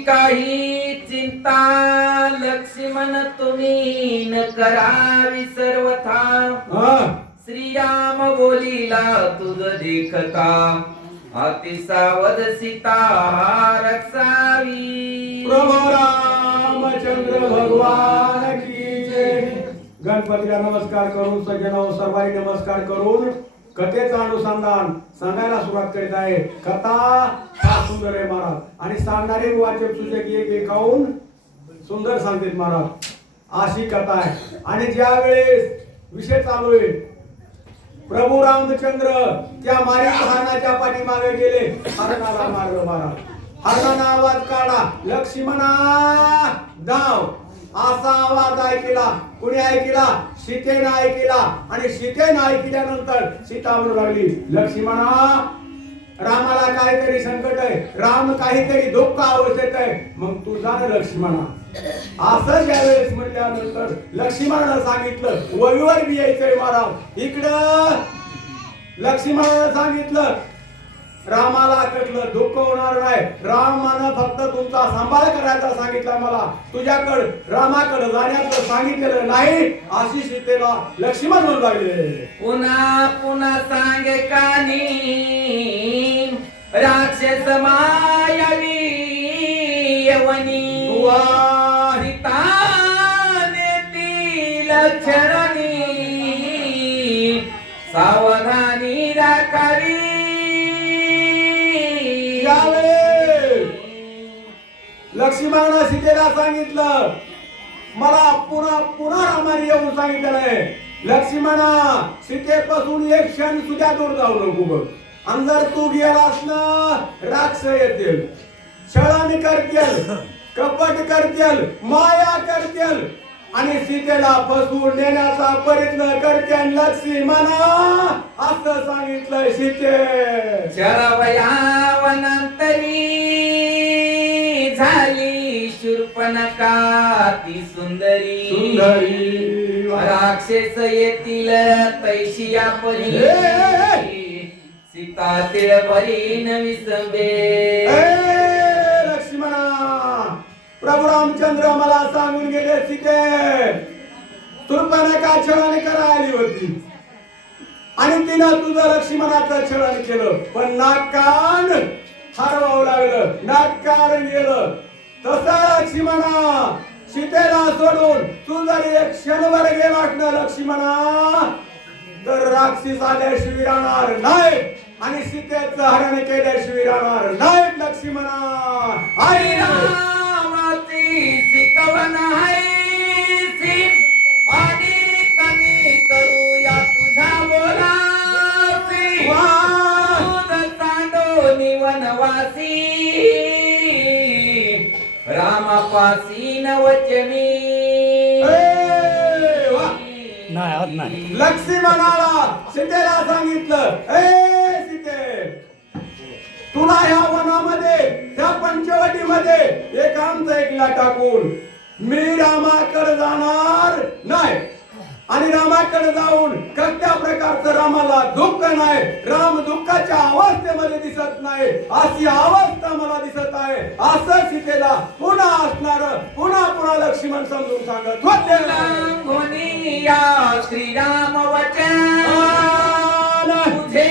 काही चिंता लक्ष्मण तुम्ही न करावी सर्वथा. श्रीराम बोलिला तुझ देखता अति सावध सीता रक्षावी. प्रभू रामचंद्र भगवान की जय. गणपतीला नमस्कार करून सज्जनांनो सर्वांनी नमस्कार करून कथेचं अनुसंधान सांगायला सुरुवात करीत आहे. कथा हा सुंदर आहे महाराज आणि सांगणारे वाचक सुचक एक एकाहून सुंदर सांगतात महाराज. अशी कथा आहे आणि ज्या वेळेस विषय चालू आहे प्रभू रामचंद्र त्या मारीच हरणाच्या पाठीमागे गेले. हरणाला मारलं महाराज. हरणानं आवाज काढा लक्ष्मणा धाव असा आवाज ऐकला. कुणी ऐकला? सीतेने ऐकला आणि सीतेने ऐकल्यानंतर सीता म्हणू लागली लक्ष्मणा रामाला काहीतरी संकट आहे, राम काहीतरी दुःख अवस्थेत आहे, मग तू जा ना लक्ष्मणा. असं ज्यावेळेस म्हटल्यानंतर लक्ष्मणानं सांगितलं वळीवर बी यायचंय महाराज. इकडं लक्ष्मणानं सांगितलं रामाला कटलं दुःख होणार नाही, रामानं फक्त तुमचा सांभाळ करायचा सांगितलं मला, तुझ्याकडे रामाकडे जाण्याचं सांगितलेलं नाही अशी सीतेला लक्ष्मण म्हणू लागले. पुन्हा पुन्हा सांगे कानी राक्षस मायावी यवनी सीता नेती लक्षणी सावधानी राखावी. लक्ष्मणानं सीतेला सांगितलं मला पुन्हा पुन्हा रामाने येऊन सांगितलं आहे लक्ष्मणा सीतेपासून एक क्षण सुद्धा दूर जाऊ नको बघ. आणि जर तू गेलास ना राक्षस येतील, छळण करतील, कपट करतील, माया करतील आणि सीतेला फसवून नेण्याचा प्रयत्न करते. लक्ष्मणा असं सांगितलं सीते. शरवयावनंतरी झाली शूर्पणखा ती सुंदरी सुंदरी राक्षस येतील तैशिया परी सीता तिळ परी नवी संबे. लक्ष्मणा प्रभू रामचंद्र मला सांगून गेले सीते शूर्पणखा छळण करायली होती आणि तिनं तुझं लक्ष्मणाचं छळण केलं पण नाकान हरवावं लागलं, नाकान गेलं. तसं लक्ष्मणा सीतेला सोडून तू जर एक क्षणभर गेलास ना लक्ष्मणा तर राक्षस आल्याशिवाय राहणार नाही आणि सीतेचं हरण केल्याशिवाय राहणार नाही. लक्ष्मणा आई रामाची शिकवण आहे आणि कमी करूया तुझ्या बोलाची सांडो वनवासी रामापासी नवचमी. नाही लक्ष्मणाला सीतेला सांगितलं ए सीते तुला ह्या वनामध्ये त्या पंचवटीमध्ये एकांत एकला टाकून मी रामाकडे जाणार नाही आणि रामाकडे जाऊन कसल्या प्रकारचं रामाला दुःख नाही, राम दुःखाच्या अवस्थेमध्ये दिसत नाही अशी अवस्था मला दिसत आहे असं सीतेला पुन्हा असणार पुन्हा पुन्हा लक्ष्मण समजून सांगत होते. श्रीराम वचन तुझे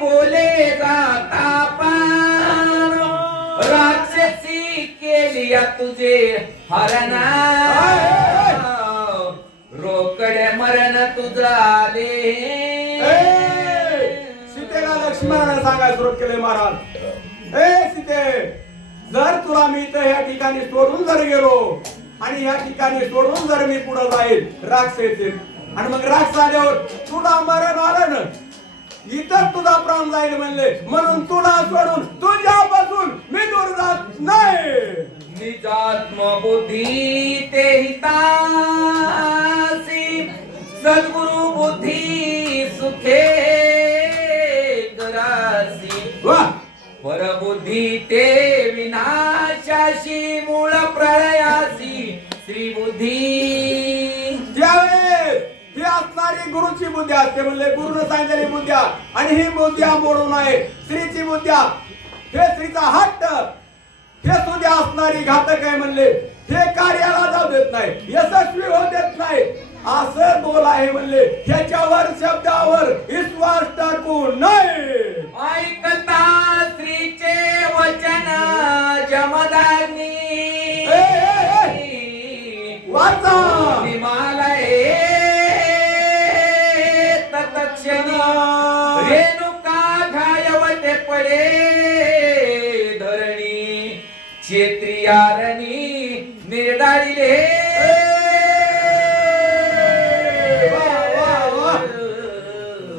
बोले जाता पार राक्षसी केली तुझे हरणा रोकडे मरण तुझा आले. सीतेला लक्ष्मणाने सांगायला सुरुवात केले महाराज. ए सीते जर तुला मी इथं ह्या ठिकाणी सोडून जर गेलो आणि ह्या ठिकाणी सोडून जर मी पुढे जाईल राक्षस येतील आणि मग राक्षस आल्यावर तुला मरण आलं ना इथं तुझा प्राण जाईल म्हणले म्हणून तुला सोडून तुझ्यापासून मी दूर जात नाही. निजात्म बुद्धी ते हितासी सद्गुरु बुद्धी सुखे करासी परबुद्धी ते विनाशाशी मूळ प्रळयासी श्री बुद्धी. ज्यावेळेस ही असणारी गुरुची बुद्धी असते म्हणले गुरुने सांगितलेली बुद्धी आणि ही बुद्धी मोडू नये. स्त्रीची बुद्धी हे स्त्रीचा हट्ट हे सुद्धा असणारी घातक आहे म्हणले. हे कार्याला जाऊ देत नाही, यशस्वी होऊ देत नाही. असं बोल आहे म्हणले. ह्याच्यावर शब्दावर विश्वास टाकू नये. ऐकता श्रीचे वचन जमदाग्नी वाचा हिमालये तत्क्षणी रेणुका घायवते पडे धरणी क्षेत्रियारणी निर्डाळिले.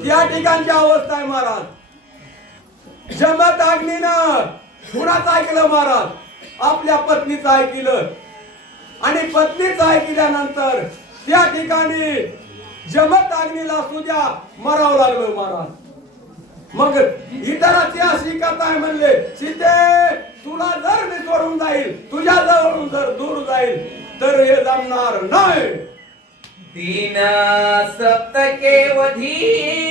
या ठिकाणची अवस्था आहे महाराज. जमत अग्नीनं कुणाचं ऐकलं महाराज? आपल्या पत्नीचं ऐकलं. आणि पत्नीचं ऐकल्यानंतर त्या ठिकाणी जमत अग्नीला सुद्धा मरावं लागलं महाराज. मग इतराची अशी कथा आहे म्हणले, सीते तुला जर मी सोडून जाईल, तुझ्या जवळून जर दूर जाईल तर हे जमणार नाही. तीन सप्तके वधी